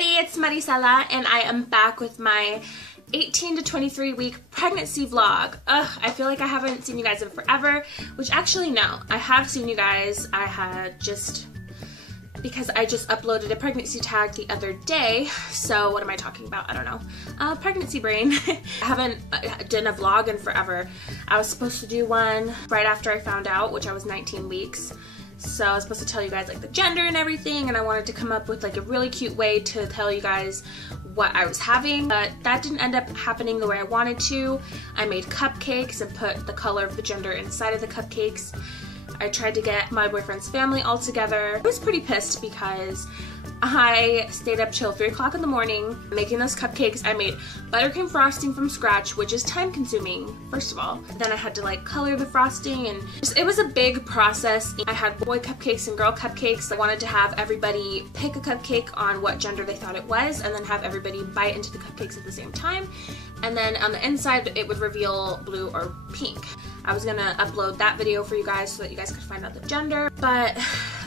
everybody, it's Maricela and I am back with my 18 to 23 week pregnancy vlog. I feel like I haven't seen you guys in forever, which actually no, I have seen you guys. I had just, because I just uploaded a pregnancy tag the other day, so what am I talking about? I don't know. Pregnancy brain. I haven't done a vlog in forever. I was supposed to do one right after I found out, which I was 19 weeks. So I was supposed to tell you guys like the gender and everything, and I wanted to come up with like a really cute way to tell you guys what I was having, but that didn't end up happening the way I wanted to. I made cupcakes and put the color of the gender inside of the cupcakes. I tried to get my boyfriend's family all together. I was pretty pissed because I stayed up till 3 o'clock in the morning making those cupcakes. I made buttercream frosting from scratch, which is time consuming, first of all. Then I had to like color the frosting, and it was a big process. I had boy cupcakes and girl cupcakes. I wanted to have everybody pick a cupcake on what gender they thought it was, and then have everybody bite into the cupcakes at the same time. And then on the inside, it would reveal blue or pink. I was gonna upload that video for you guys so that you guys could find out the gender, but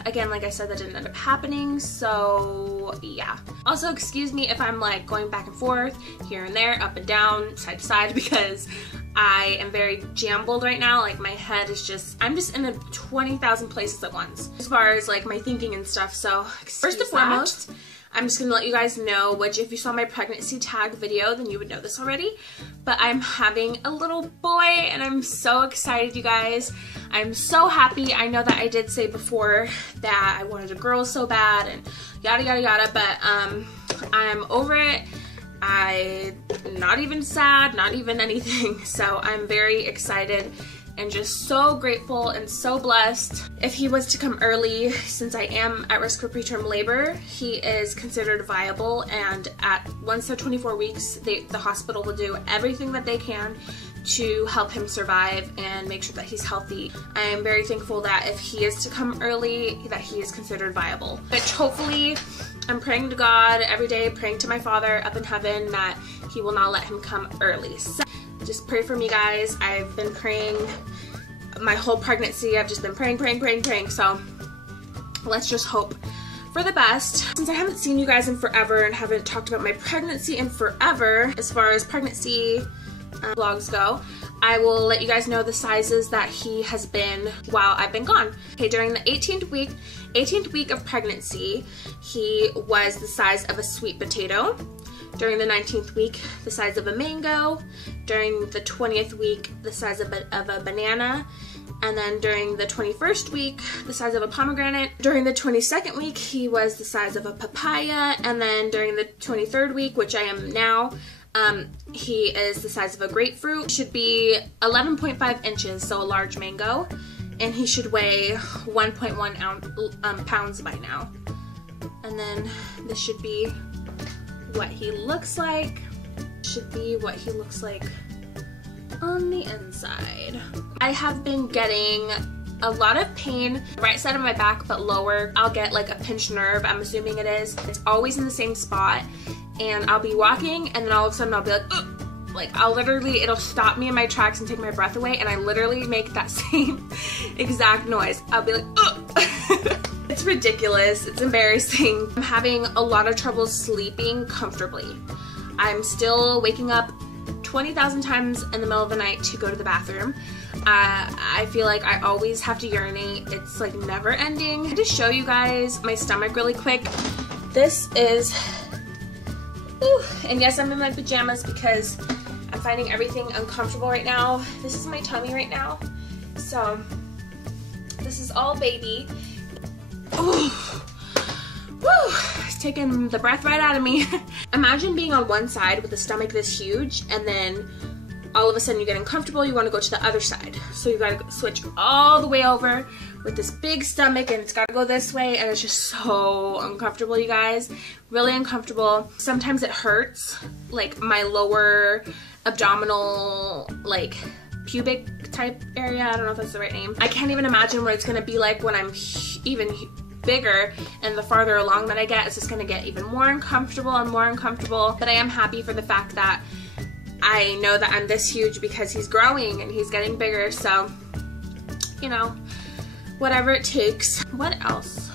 again, like I said, that didn't end up happening, so yeah. Also, excuse me if I'm like going back and forth, here and there, up and down, side to side, because I am very jumbled right now. Like my head is just, I'm just in 20,000 places at once as far as like my thinking and stuff, so first and foremost, I'm just gonna let you guys know, which if you saw my pregnancy tag video, then you would know this already, but I'm having a little boy and I'm so excited, you guys. I'm so happy. I know that I did say before that I wanted a girl so bad and yada yada yada, but I'm over it. I'm not even sad, not even anything, so I'm very excited and just so grateful and so blessed. If he was to come early, since I am at risk for preterm labor, he is considered viable, and once they're 24 weeks, the hospital will do everything that they can to help him survive and make sure that he's healthy. I am very thankful that if he is to come early, that he is considered viable. Which hopefully, I'm praying to God every day, praying to my Father up in heaven that he will not let him come early. So just pray for me, guys. I've been praying my whole pregnancy. I've just been praying. So let's just hope for the best. Since I haven't seen you guys in forever and haven't talked about my pregnancy in forever, as far as pregnancy vlogs go, I will let you guys know the sizes that he has been while I've been gone. Okay, during the 18th week of pregnancy, he was the size of a sweet potato. During the 19th week, the size of a mango. During the 20th week, the size of a banana. And then during the 21st week, the size of a pomegranate. During the 22nd week, he was the size of a papaya. And then during the 23rd week, which I am now, he is the size of a grapefruit. He should be 11.5 inches, so a large mango. And he should weigh 1.1 pounds by now. And then this should be what he looks like. Should be what he looks like on the inside. I have been getting a lot of pain right side of my back, but lower. I'll get like a pinched nerve, I'm assuming it is. It's always in the same spot, and I'll be walking and then all of a sudden I'll be like, ugh! Like I'll literally, it'll stop me in my tracks and take my breath away, and I literally make that same exact noise. I'll be like, ugh! It's ridiculous. It's embarrassing. I'm having a lot of trouble sleeping comfortably. I'm still waking up 20,000 times in the middle of the night to go to the bathroom. I feel like I always have to urinate. It's like never ending. To show you guys my stomach really quick, this is, and yes, I'm in my pajamas because I'm finding everything uncomfortable right now. This is my tummy right now. So this is all baby. Ooh. Woo! It's taking the breath right out of me. Imagine being on one side with a stomach this huge, and then all of a sudden you get uncomfortable, you want to go to the other side. So you gotta switch all the way over with this big stomach, and it's gotta go this way, and it's just so uncomfortable, you guys. Really uncomfortable. Sometimes it hurts, like my lower abdominal, like pubic type area. I don't know if that's the right name. I can't even imagine what it's gonna be like when I'm even bigger, and the farther along that I get, it's just gonna get even more uncomfortable and more uncomfortable. But I am happy for the fact that I know that I'm this huge because he's growing and he's getting bigger, so you know, whatever it takes. What else?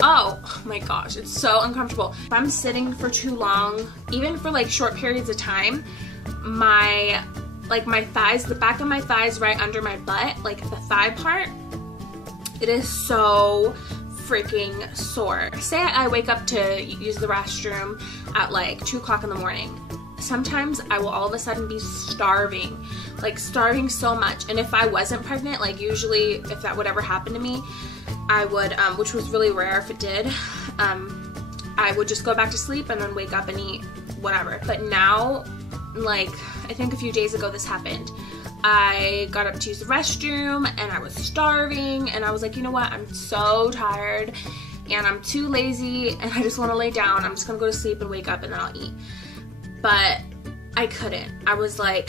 Oh my gosh, it's so uncomfortable. If I'm sitting for too long, even for like short periods of time, my thighs, the back of my thighs right under my butt, like the thigh part, it is so freaking sore. Say I wake up to use the restroom at like 2 o'clock in the morning. Sometimes I will all of a sudden be starving, like starving so much. And if I wasn't pregnant, like usually if that would ever happen to me, I would, which was really rare if it did, I would just go back to sleep and then wake up and eat whatever. But now, like I think a few days ago this happened. I got up to use the restroom and I was starving and I was like, you know what, I'm so tired and I'm too lazy and I just want to lay down. I'm just gonna go to sleep and wake up and then I'll eat. But I couldn't. I was like,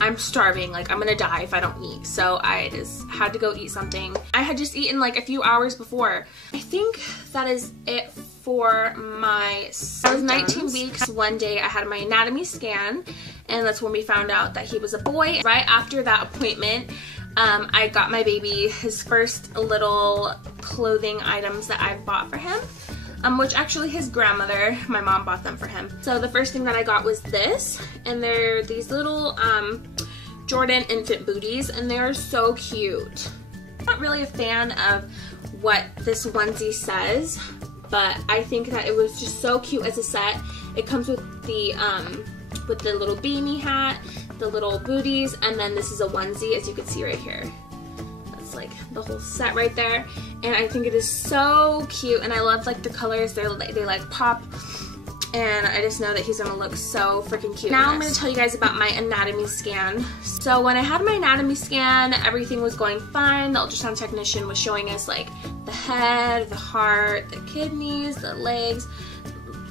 I'm starving, like I'm gonna die if I don't eat. So I just had to go eat something. I had just eaten like a few hours before. I think that is it for my symptoms. I was 19 weeks. One day I had my anatomy scan and that's when we found out that he was a boy. Right after that appointment, I got my baby his first little clothing items that I bought for him. Which actually his grandmother, my mom, bought them for him. So the first thing that I got was this, and they're these little Jordan infant booties, and they're so cute. I'm not really a fan of what this onesie says, but I think that it was just so cute as a set. It comes with the little beanie hat, the little booties, and then this is a onesie, as you can see right here. Like the whole set right there, and I think it is so cute, and I love like the colors. They like pop, and I just know that he's gonna look so freaking cute. Now I'm gonna tell you guys about my anatomy scan. So when I had my anatomy scan, everything was going fine. The ultrasound technician was showing us like the head, the heart, the kidneys, the legs,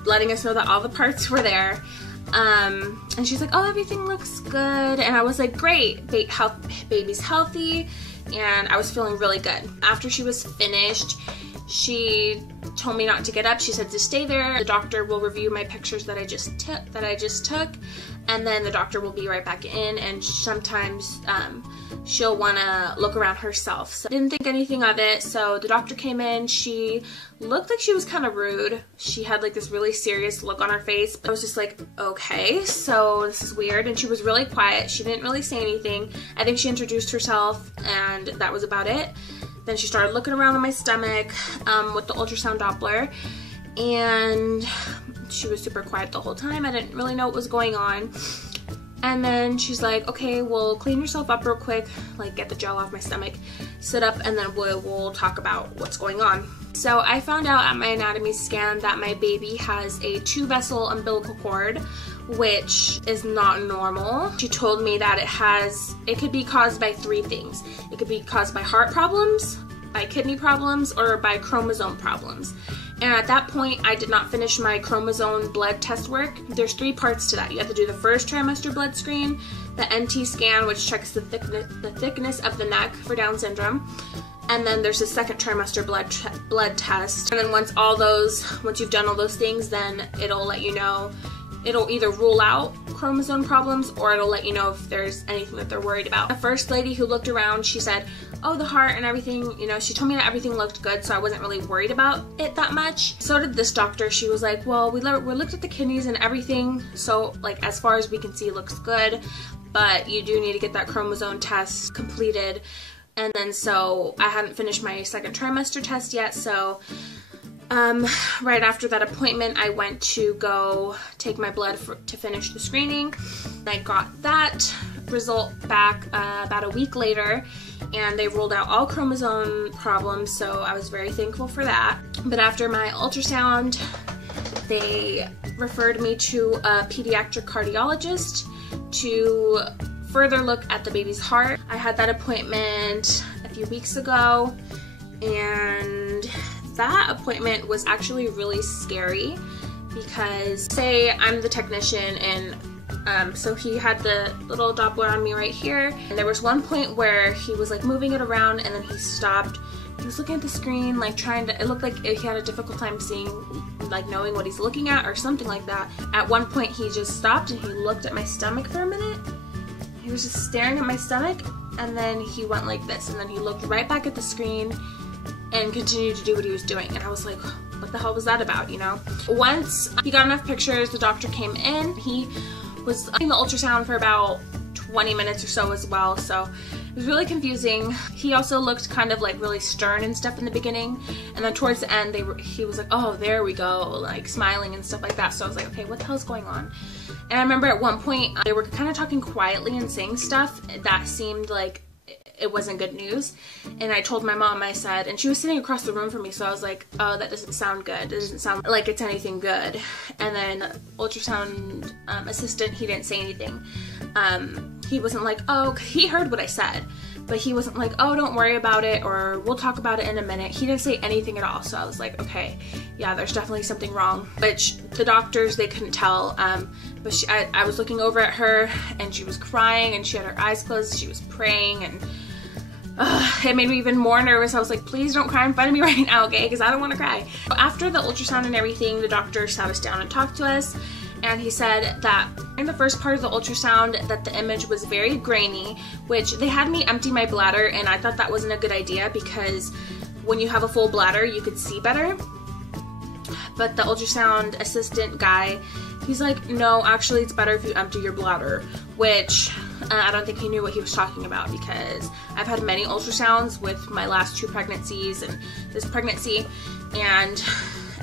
letting us know that all the parts were there. And she's like, oh, everything looks good, and I was like, great, baby's healthy. And I was feeling really good. After she was finished, she told me not to get up. She said to stay there. The doctor will review my pictures that I just took, and then the doctor will be right back in, and sometimes she'll want to look around herself. So I didn't think anything of it. So the doctor came in. She looked like she was kind of rude. She had like this really serious look on her face. I was just like, okay, so this is weird. And she was really quiet. She didn't really say anything. I think she introduced herself and that was about it. Then she started looking around on my stomach with the ultrasound Doppler, and she was super quiet the whole time. I didn't really know what was going on. And then she's like, okay, well, clean yourself up real quick, like get the gel off my stomach, sit up, and then we'll talk about what's going on. So I found out at my anatomy scan that my baby has a 2-vessel umbilical cord, which is not normal. She told me that it could be caused by 3 things. It could be caused by heart problems, by kidney problems, or by chromosome problems. And at that point, I did not finish my chromosome blood test work. There's 3 parts to that. You have to do the first trimester blood screen, the NT scan, which checks the thickness of the neck for Down syndrome, and then there's the second trimester blood test. And then once you've done all those things, then it'll let you know. It'll either rule out chromosome problems or it'll let you know if there's anything that they're worried about. The first lady who looked around, she said, oh, the heart and everything, you know, she told me that everything looked good, so I wasn't really worried about it that much. So did this doctor. She was like, well, we looked at the kidneys and everything, so like as far as we can see, it looks good, but you do need to get that chromosome test completed. And then so I hadn't finished my second trimester test yet, so right after that appointment, I went to go take my blood to finish the screening. I got that result back about a week later, and they ruled out all chromosome problems, so I was very thankful for that. But after my ultrasound, they referred me to a pediatric cardiologist to further look at the baby's heart. I had that appointment a few weeks ago, and that appointment was actually really scary because, say I'm the technician, and so he had the little Doppler on me right here, and there was one point where he was like moving it around, and then he stopped. He was looking at the screen, like it looked like he had a difficult time seeing, like knowing what he's looking at or something like that. At one point he just stopped and he looked at my stomach for a minute. He was just staring at my stomach, and then he went like this, and then he looked right back at the screen, and continued to do what he was doing. And I was like, what the hell was that about, you know? Once he got enough pictures, the doctor came in. He was doing the ultrasound for about 20 minutes or so as well, so it was really confusing. He also looked kind of like really stern and stuff in the beginning, and then towards the end he was like, oh, there we go, like smiling and stuff like that. So I was like, okay, what the hell's going on? And I remember at one point they were kind of talking quietly and saying stuff that seemed like it wasn't good news. And I told my mom, I said, and she was sitting across the room from me, so I was like, oh, that doesn't sound good. It doesn't sound like it's anything good. And then ultrasound assistant, he didn't say anything. He wasn't like, oh, he heard what I said, but he wasn't like, oh, don't worry about it, or we'll talk about it in a minute. He didn't say anything at all. So I was like, okay, yeah, there's definitely something wrong. Which the doctors, they couldn't tell, but I was looking over at her, and she was crying, and she had her eyes closed, she was praying, and it made me even more nervous. I was like, please don't cry in front of me right now, okay, because I don't want to cry. After the ultrasound and everything, the doctor sat us down and talked to us, and he said that in the first part of the ultrasound that the image was very grainy, which they had me empty my bladder, and I thought that wasn't a good idea because when you have a full bladder, you could see better. But the ultrasound assistant guy, he's like, no, actually it's better if you empty your bladder, which I don't think he knew what he was talking about, because I've had many ultrasounds with my last 2 pregnancies and this pregnancy, and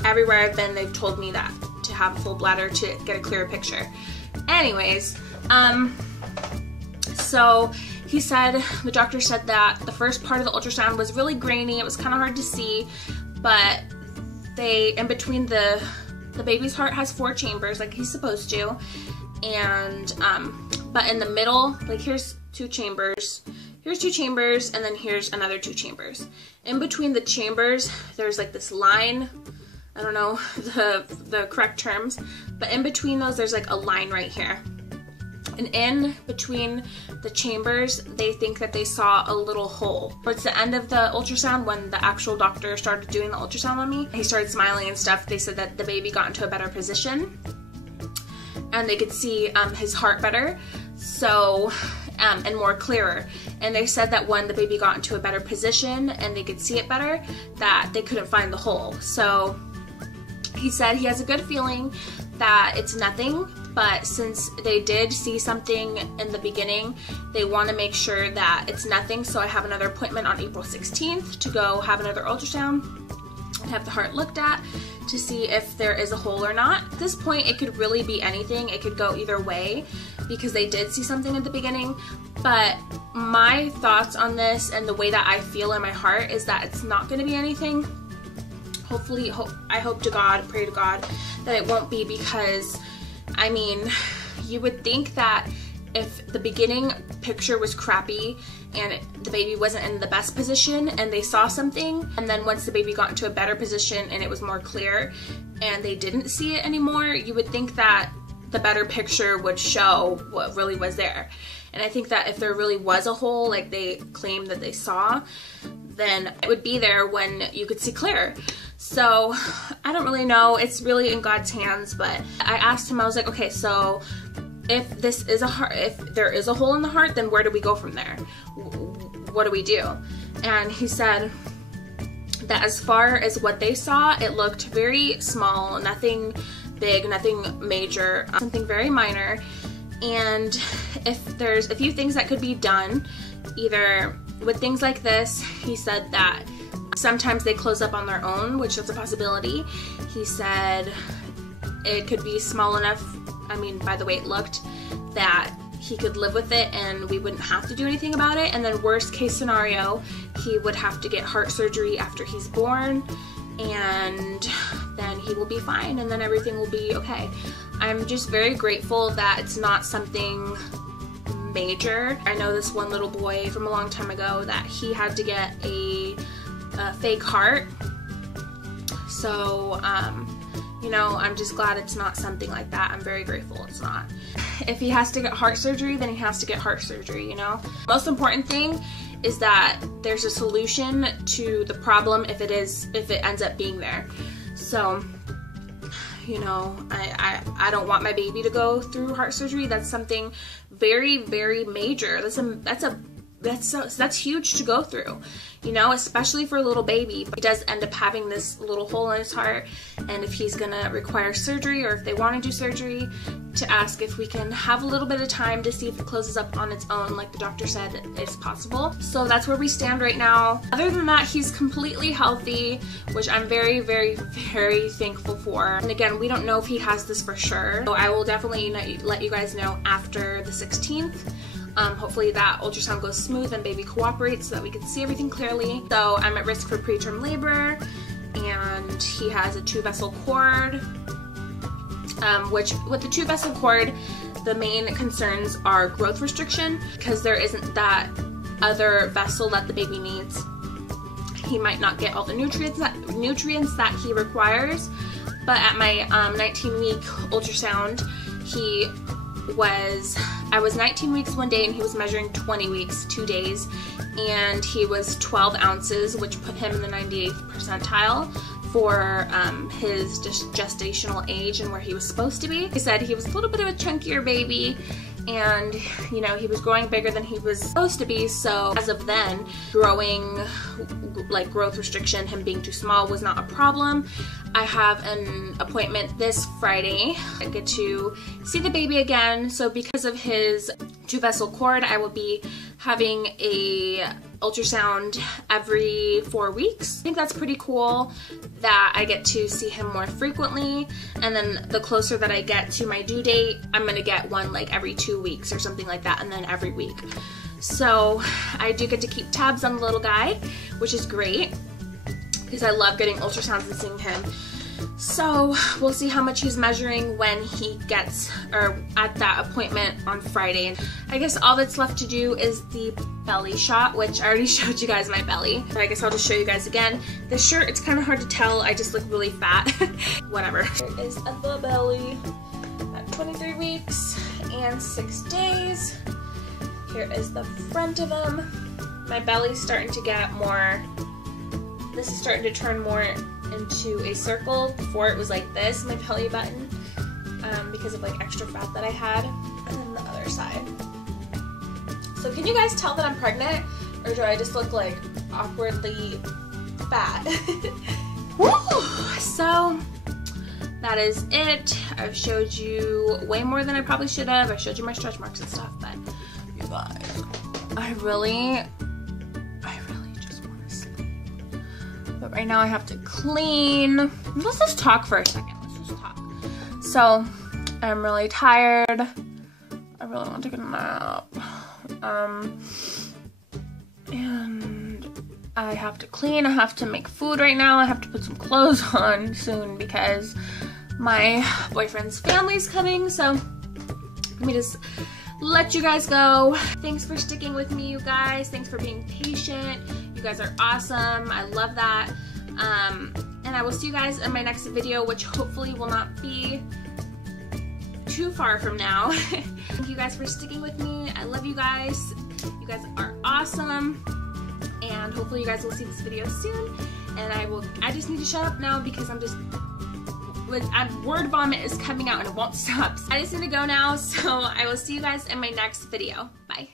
everywhere I've been, they've told me that to have a full bladder to get a clearer picture. Anyways, so he said, the doctor said that the first part of the ultrasound was really grainy. It was kind of hard to see, but in between the baby's heart has 4 chambers like he's supposed to, and but in the middle, like here's 2 chambers, here's 2 chambers, and then here's another 2 chambers. In between the chambers, there's like this line, I don't know the correct terms, but in between those there's like a line right here. And in between the chambers, they think that they saw a little hole. Towards the end of the ultrasound, when the actual doctor started doing the ultrasound on me, he started smiling and stuff. They said that the baby got into a better position, and they could see his heart better, so and more clearer. And they said that when the baby got into a better position and they could see it better, that they couldn't find the hole. So he said he has a good feeling that it's nothing, but since they did see something in the beginning, they want to make sure that it's nothing. So I have another appointment on April 16th to go have another ultrasound and have the heart looked at to see if there is a hole or not. At this point, it could really be anything. It could go either way because they did see something at the beginning. But my thoughts on this and the way that I feel in my heart is that it's not going to be anything. Hopefully, I hope to God, pray to God that it won't be, because I mean, you would think that if the beginning picture was crappy and the baby wasn't in the best position and they saw something, and then once the baby got into a better position and it was more clear and they didn't see it anymore, you would think that the better picture would show what really was there. And I think that if there really was a hole like they claimed that they saw, then it would be there when you could see clear. So I don't really know. It's really in God's hands. But I asked him, I was like, okay, so if this is a heart, if there is a hole in the heart, then where do we go from there? What do we do? And he said that as far as what they saw, it looked very small, nothing big, nothing major, something very minor. And if there's a few things that could be done, either with things like this, he said that sometimes they close up on their own, which is a possibility. He said it could be small enough, I mean, by the way it looked, that he could live with it and we wouldn't have to do anything about it. And then worst case scenario, he would have to get heart surgery after he's born, and then he will be fine and then everything will be okay. I'm just very grateful that it's not something major. I know this one little boy from a long time ago that he had to get a fake heart. So, you know, I'm just glad it's not something like that. I'm very grateful it's not. If he has to get heart surgery, then he has to get heart surgery, you know? Most important thing is that there's a solution to the problem if it ends up being there. So, you know, I don't want my baby to go through heart surgery. That's something very, very major. That's a that's huge to go through, you know, especially for a little baby. But he does end up having this little hole in his heart, and if he's gonna require surgery or if they want to do surgery, to ask if we can have a little bit of time to see if it closes up on its own, like the doctor said is possible. So that's where we stand right now. Other than that, he's completely healthy, which I'm very, very, very thankful for. And again, we don't know if he has this for sure, so I will definitely let you guys know after the 16th. Hopefully that ultrasound goes smooth and baby cooperates so that we can see everything clearly. So I'm at risk for preterm labor, and he has a 2-vessel cord, which with the 2-vessel cord, the main concerns are growth restriction, because there isn't that other vessel that the baby needs. He might not get all the nutrients that he requires. But at my 19-week ultrasound, I was 19 weeks one day and he was measuring 20 weeks 2 days, and he was 12 ounces, which put him in the 98th percentile for his gestational age and where he was supposed to be. He said he was a little bit of a chunkier baby, and you know, he was growing bigger than he was supposed to be, so as of then, growing, like growth restriction, him being too small was not a problem. I have an appointment this Friday. I get to see the baby again, so because of his 2-vessel cord, I will be having a ultrasound every 4 weeks. I think that's pretty cool that I get to see him more frequently, and then the closer that I get to my due date, I'm gonna get one like every 2 weeks or something like that, and then every week. So I do get to keep tabs on the little guy, which is great, because I love getting ultrasounds and seeing him. So we'll see how much he's measuring when he gets, or at that appointment on Friday. And I guess all that's left to do is the belly shot, which I already showed you guys my belly. But I guess I'll just show you guys again. The shirt, it's kind of hard to tell. I just look really fat. Whatever. Here is the belly at 23 weeks and 6 days. Here is the front of him. My belly's starting to get more, this is starting to turn more into a circle. Before it was like this, my belly button, because of like extra fat that I had. And then the other side. So can you guys tell that I'm pregnant, or do I just look like awkwardly fat? Woo! So that is it. I've showed you way more than I probably should have. I showed you my stretch marks and stuff, but you guys, I really just want to sleep. But right now I have to clean. Let's just talk for a second. Let's just talk. So I'm really tired. I really want to take a nap. And I have to clean. I have to make food right now. I have to put some clothes on soon because my boyfriend's family's coming. So let me just let you guys go. Thanks for sticking with me, you guys. Thanks for being patient. You guys are awesome. I love that. And I will see you guys in my next video, which hopefully will not be too far from now. Thank you guys for sticking with me. I love you guys. You guys are awesome. And hopefully you guys will see this video soon. And I just need to shut up now because word vomit is coming out and it won't stop. I just need to go now, so I will see you guys in my next video. Bye.